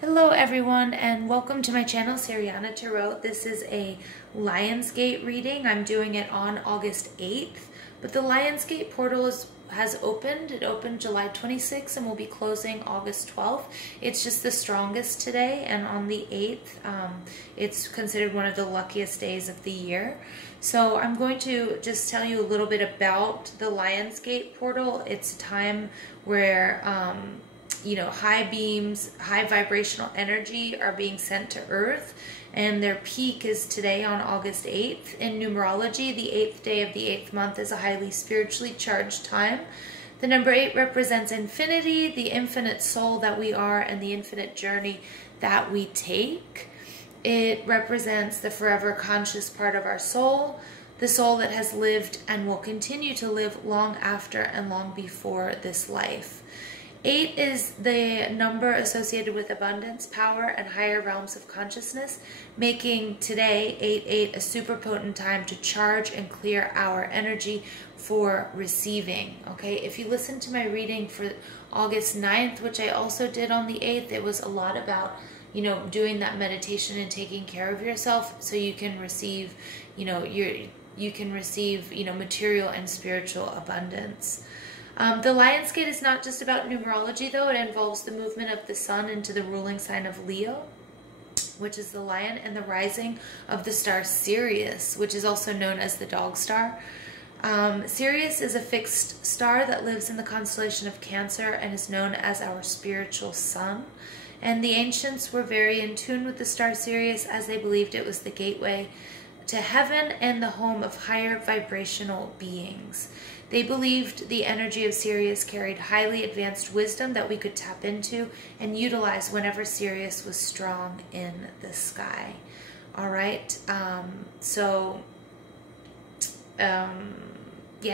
Hello everyone and welcome to my channel, Siriana Tarot. This is a Lionsgate reading. I'm doing it on August 8th, but the Lionsgate portal has opened. It opened July 26th and will be closing August 12th. It's just the strongest today, and on the 8th, it's considered one of the luckiest days of the year. So I'm going to just tell you a little bit about the Lionsgate portal. It's a time where high beams, high vibrational energy are being sent to Earth, and their peak is today on August 8th. In numerology, the 8th day of the 8th month is a highly spiritually charged time. The number 8 represents infinity, the infinite soul that we are, and the infinite journey that we take. It represents the forever conscious part of our soul, the soul that has lived and will continue to live long after and long before this life. 8 is the number associated with abundance, power, and higher realms of consciousness, making today, 8-8, a super potent time to charge and clear our energy for receiving. Okay, if you listen to my reading for August 9th, which I also did on the 8th, it was a lot about, doing that meditation and taking care of yourself so you can receive, material and spiritual abundance. The Lionsgate is not just about numerology, though. It involves the movement of the sun into the ruling sign of Leo, which is the lion, and the rising of the star Sirius, which is also known as the dog star. Sirius is a fixed star that lives in the constellation of Cancer and is known as our spiritual sun. And the ancients were very in tune with the star Sirius, as they believed it was the gateway to heaven and the home of higher vibrational beings. They believed the energy of Sirius carried highly advanced wisdom that we could tap into and utilize whenever Sirius was strong in the sky. All right. So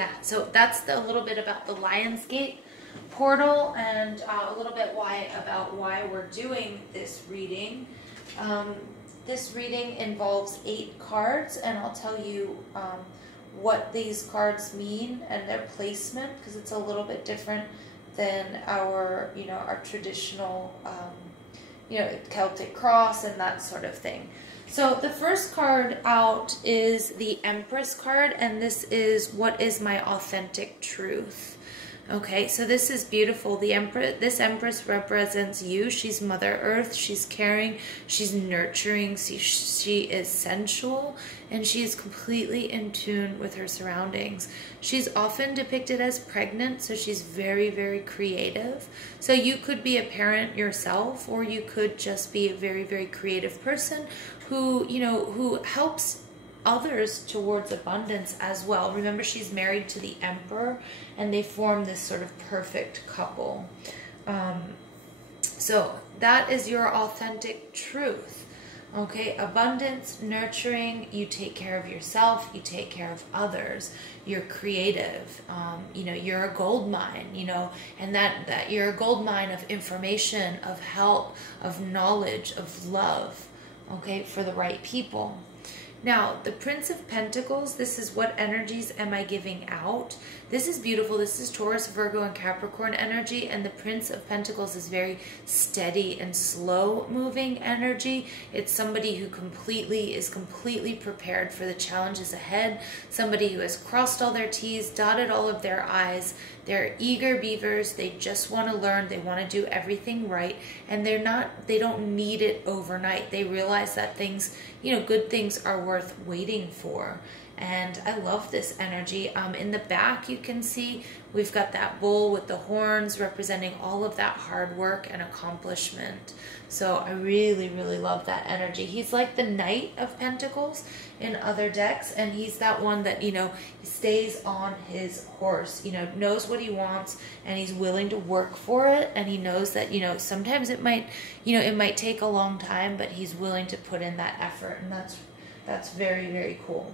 that's a little bit about the Lionsgate portal, and a little bit about why we're doing this reading. This reading involves 8 cards, and I'll tell you what these cards mean and their placement, because it's a little bit different than our traditional, Celtic cross and that sort of thing. So the first card out is the Empress card, and this is, what is my authentic truth? Okay, so this is beautiful. This Empress represents you. She's Mother Earth. She's caring. She's nurturing. She is sensual, and she is completely in tune with her surroundings. She's often depicted as pregnant, so she's very, very creative. So you could be a parent yourself, or you could just be a very, very creative person who helps others towards abundance as well. Remember, she's married to the Emperor, and they form this sort of perfect couple. So that is your authentic truth. Okay, abundance, nurturing, you take care of yourself, you take care of others, you're creative, you're a gold mine, and that you're a gold mine of information, of help, of knowledge, of love, okay, for the right people. Now, the Prince of Pentacles, this is what energies am I giving out? This is beautiful. This is Taurus, Virgo, and Capricorn energy, and the Prince of Pentacles is very steady and slow-moving energy. It's somebody who is completely prepared for the challenges ahead, somebody who has crossed all their T's, dotted all of their I's. They're eager beavers. They just want to learn. They want to do everything right, and they don't need it overnight. They realize that things, good things are worth waiting for. And I love this energy. In the back, you can see we've got that bull with the horns representing all of that hard work and accomplishment. So I really, really love that energy. He's like the Knight of Pentacles in other decks, and he's that one that, he stays on his horse, knows what he wants, and he's willing to work for it. And he knows that, sometimes it might take a long time, but he's willing to put in that effort, and that's very, very cool.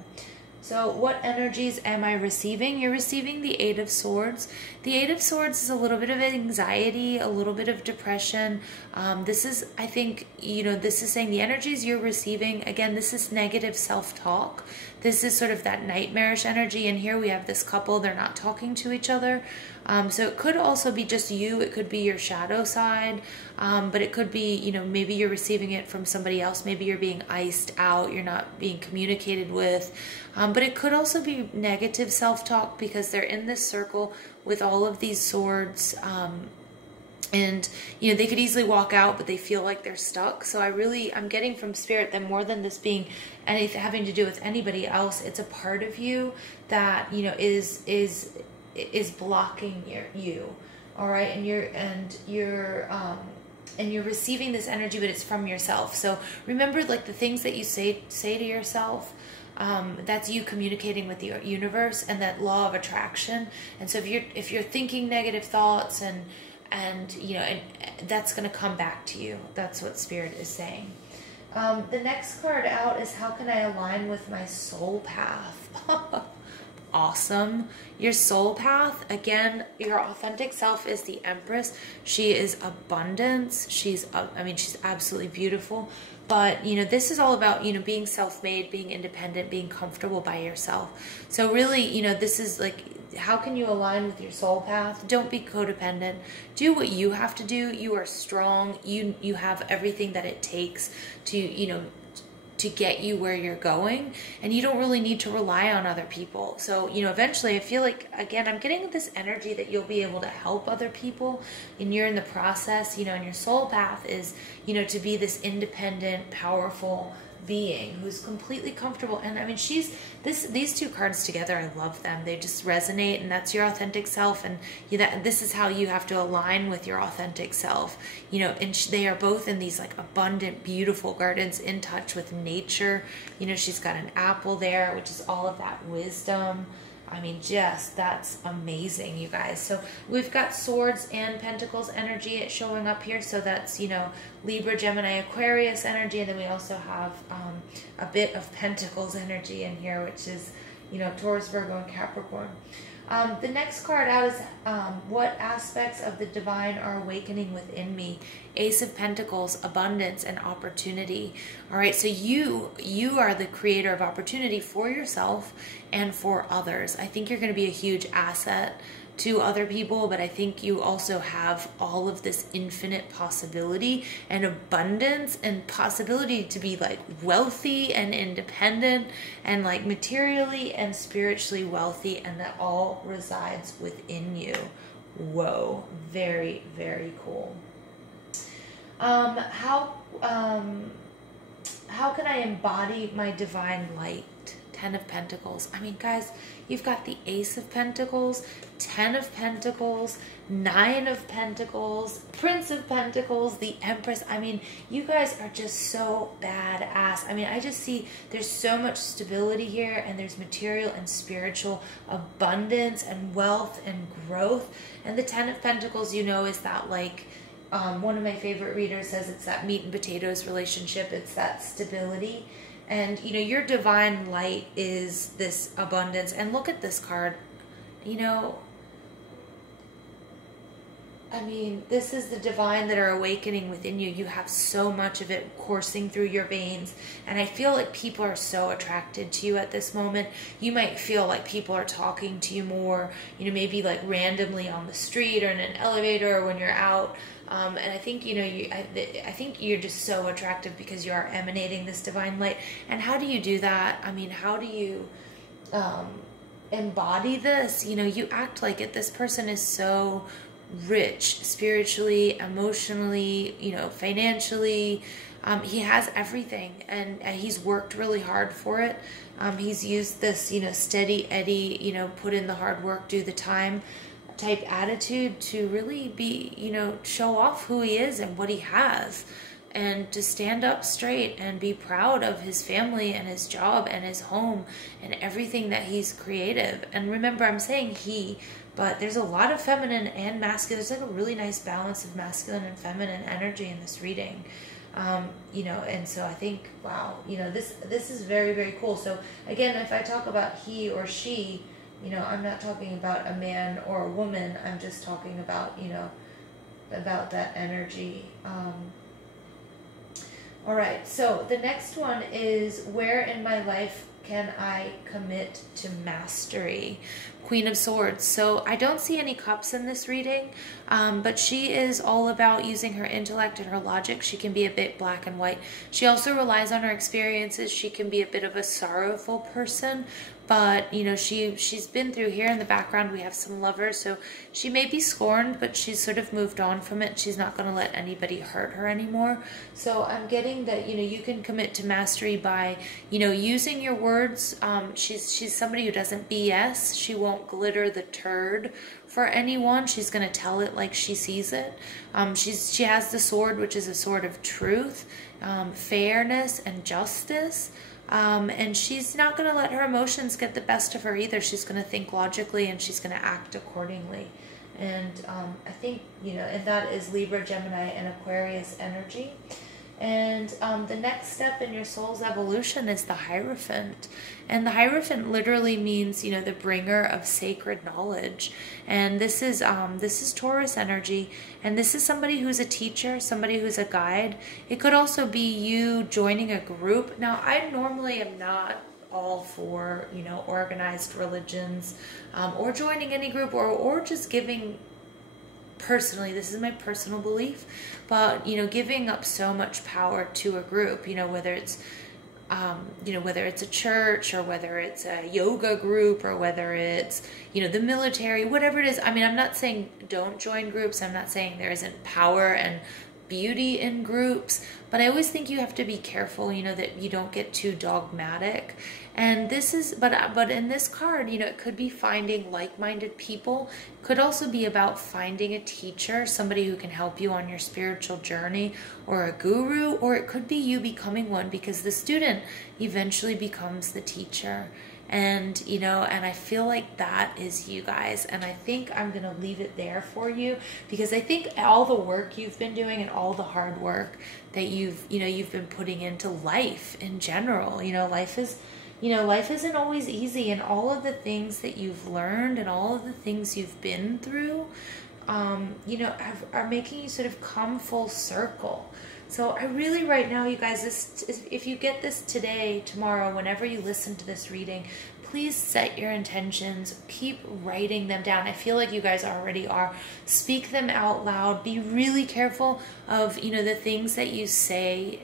So what energies am I receiving? You're receiving the 8 of Swords. The 8 of Swords is a little bit of anxiety, a little bit of depression. This is, I think, this is saying the energies you're receiving, again, this is negative self-talk. This is sort of that nightmarish energy. And here we have this couple, they're not talking to each other. So it could also be just you. It could be your shadow side, but it could be, you know, maybe you're receiving it from somebody else. Maybe you're being iced out. You're not being communicated with. But it could also be negative self-talk, because they're in this circle with all of these swords. And, you know, they could easily walk out, but they feel like they're stuck. So I'm getting from Spirit that more than this being anything having to do with anybody else, it's a part of you that, you know, is blocking you. All right. And you're receiving this energy, but it's from yourself. So remember, like, the things that you say to yourself, that's you communicating with the universe and that law of attraction. And so if you're thinking negative thoughts and you know, and that's going to come back to you. That's what Spirit is saying. The next card out is, how can I align with my soul path? Awesome. Your soul path, again, your authentic self is the Empress. She is abundance. She's absolutely beautiful. But, you know, this is all about, you know, being self-made, being independent, being comfortable by yourself. So really, you know, this is like, how can you align with your soul path? Don't be codependent. Do what you have to do. You are strong. You have everything that it takes to, you know, to get you where you're going, and you don't really need to rely on other people. So, you know, eventually I feel like, again, I'm getting this energy that you'll be able to help other people, and you're in the process, you know, and your soul path is, you know, to be this independent, powerful being who's completely comfortable. And I mean, these two cards together, I love them. They just resonate, and that's your authentic self. And this is how you have to align with your authentic self, you know, and they are both in these like abundant, beautiful gardens, in touch with nature. You know, she's got an apple there, which is all of that wisdom. I mean, just, that's amazing, you guys. So we've got swords and pentacles energy showing up here. So that's, you know, Libra, Gemini, Aquarius energy. And then we also have a bit of pentacles energy in here, which is, you know, Taurus, Virgo, and Capricorn. The next card out is, what aspects of the divine are awakening within me? Ace of Pentacles, abundance and opportunity. All right, so you are the creator of opportunity for yourself and for others. I think you're going to be a huge asset to other people, but I think you also have all of this infinite possibility and abundance and possibility to be like wealthy and independent and like materially and spiritually wealthy, and that all resides within you. Whoa, very, very cool. How can I embody my divine light? 10 of Pentacles. I mean, guys, you've got the Ace of Pentacles, 10 of Pentacles, 9 of Pentacles, Prince of Pentacles, the Empress. I mean, you guys are just so badass. I mean, I just see there's so much stability here, and there's material and spiritual abundance and wealth and growth. And the 10 of Pentacles, you know, is that like, one of my favorite readers says it's that meat and potatoes relationship. It's that stability. And, you know, your divine light is this abundance. And look at this card. You know, I mean, this is the divine that are awakening within you. You have so much of it coursing through your veins. And I feel like people are so attracted to you at this moment. You might feel like people are talking to you more, you know, maybe like randomly on the street or in an elevator or when you're out. And I think, you know, I think you're just so attractive because you are emanating this divine light. And how do you do that? I mean, how do you embody this? You know, you act like it. This person is so rich spiritually, emotionally, you know, financially. He has everything, and he's worked really hard for it. He's used this, you know, steady Eddie, you know, put in the hard work, do the time type attitude to really be, you know, show off who he is and what he has, and to stand up straight and be proud of his family and his job and his home and everything that he's creative. And remember, I'm saying he, but there's a lot of feminine and masculine. There's like a really nice balance of masculine and feminine energy in this reading. You know, and so I think, wow, you know, this is very, very cool. So again, if I talk about he or she, you know, I'm not talking about a man or a woman. I'm just talking about, you know, about that energy. All right, so the next one is, where in my life can I commit to mastery? Queen of Swords. So I don't see any cups in this reading, but she is all about using her intellect and her logic. She can be a bit black and white. She also relies on her experiences. She can be a bit of a sorrowful person, but you know, she's been through. Here in the background we have some lovers, so she may be scorned, but she's sort of moved on from it. She's not going to let anybody hurt her anymore. So I'm getting that, you know, you can commit to mastery by, you know, using your words. She's somebody who doesn't BS. She won't glitter the turd for anyone. She's going to tell it like she sees it. She has the sword, which is a sword of truth, fairness, and justice. And she's not going to let her emotions get the best of her either. She's going to think logically, and she's going to act accordingly. And I think, you know, and that is Libra, Gemini, and Aquarius energy. And the next step in your soul's evolution is the Hierophant. And the Hierophant literally means, you know, the bringer of sacred knowledge. And this is Taurus energy. And this is somebody who's a teacher, somebody who's a guide. It could also be you joining a group. Now, I normally am not all for, you know, organized religions, or joining any group, or just giving. Personally, this is my personal belief, but, you know, giving up so much power to a group, you know, whether it's, you know, whether it's a church, or whether it's a yoga group, or whether it's, you know, the military, whatever it is. I mean, I'm not saying don't join groups. I'm not saying there isn't power and beauty in groups, but I always think you have to be careful, you know, that you don't get too dogmatic. And this is, but in this card, you know, it could be finding like-minded people. It could also be about finding a teacher, somebody who can help you on your spiritual journey, or a guru, or it could be you becoming one, because the student eventually becomes the teacher. And, you know, and I feel like that is you guys. And I think I'm going to leave it there for you, because I think all the work you've been doing and all the hard work that you've been putting into life in general, you know, life isn't always easy, and all of the things that you've learned and all of the things you've been through, you know, are making you sort of come full circle. So I really, right now, you guys, if you get this today, tomorrow, whenever you listen to this reading, please set your intentions, keep writing them down. I feel like you guys already are. Speak them out loud. Be really careful of, you know, the things that you say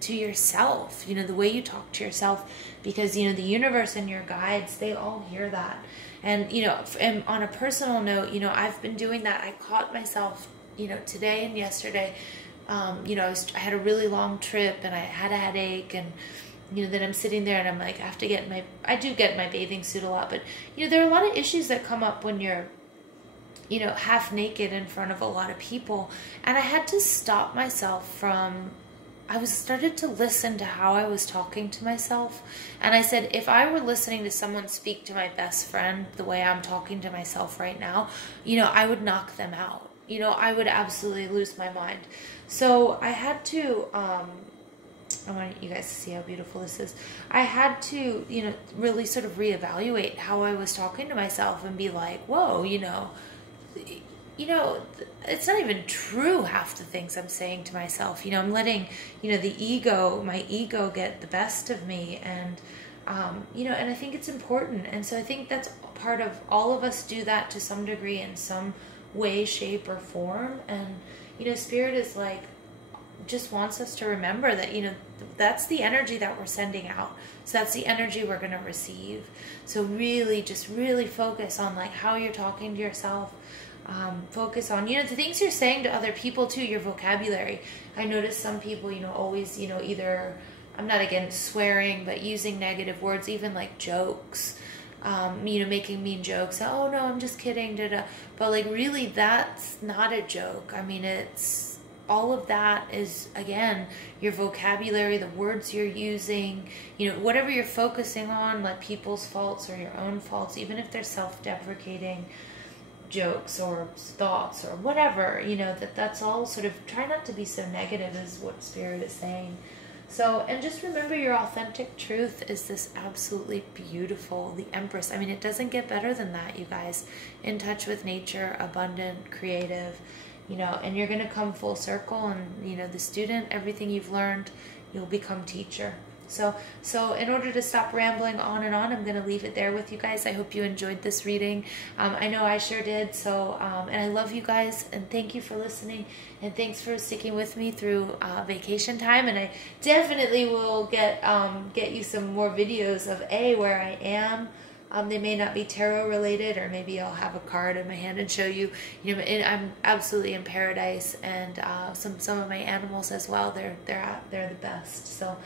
to yourself, you know, the way you talk to yourself, because, you know, the universe and your guides, they all hear that. And, you know, and on a personal note, you know, I've been doing that. I caught myself, you know, today and yesterday. You know, I had a really long trip, and I had a headache, and, you know, then I'm sitting there and I'm like, I do get my bathing suit a lot, but, you know, there are a lot of issues that come up when you're, you know, half naked in front of a lot of people. And I had to stop myself from, I started to listen to how I was talking to myself. And I said, if I were listening to someone speak to my best friend the way I'm talking to myself right now, you know, I would knock them out. You know, I would absolutely lose my mind. So I had to, I want you guys to see how beautiful this is. I had to, you know, really sort of reevaluate how I was talking to myself and be like, whoa, you know, it's not even true, half the things I'm saying to myself. You know, I'm letting, you know, my ego get the best of me. And, you know, and I think it's important. And so I think that's part of, all of us do that to some degree, in some way, shape, or form. And, you know, Spirit is like, just wants us to remember that, you know, that's the energy that we're sending out. So that's the energy we're going to receive. So really, just really focus on like how you're talking to yourself. Focus on, you know, the things you're saying to other people too, your vocabulary. I notice some people, you know, always, you know, either, I'm not against swearing, but using negative words, even like jokes, you know, making mean jokes. Oh no, I'm just kidding. But like, really, that's not a joke. I mean, it's, all of that is, again, your vocabulary, the words you're using, you know, whatever you're focusing on, like people's faults or your own faults, even if they're self-deprecating jokes or thoughts or whatever, you know, that's all sort of, try not to be so negative, is what Spirit is saying. So, and just remember, your authentic truth is this absolutely beautiful, the Empress. I mean, it doesn't get better than that, you guys. In touch with nature, abundant, creative, you know, and you're going to come full circle. And, you know, the student, everything you've learned, you'll become teacher. So in order to stop rambling on and on, I'm going to leave it there with you guys. I hope you enjoyed this reading. I know I sure did. So, and I love you guys, and thank you for listening, and thanks for sticking with me through vacation time. And I definitely will get you some more videos of where I am. They may not be tarot related, or maybe I'll have a card in my hand and show you. You know, I'm absolutely in paradise, and some of my animals as well. They're the best. So,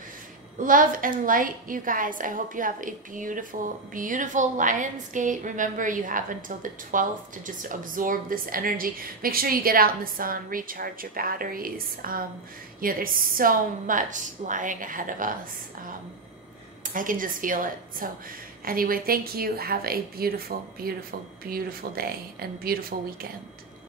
love and light, you guys. I hope you have a beautiful, beautiful Lionsgate. Remember, you have until the 12th to just absorb this energy. Make sure you get out in the sun, recharge your batteries. You know, there's so much lying ahead of us. I can just feel it. So anyway, thank you. Have a beautiful, beautiful, beautiful day and beautiful weekend.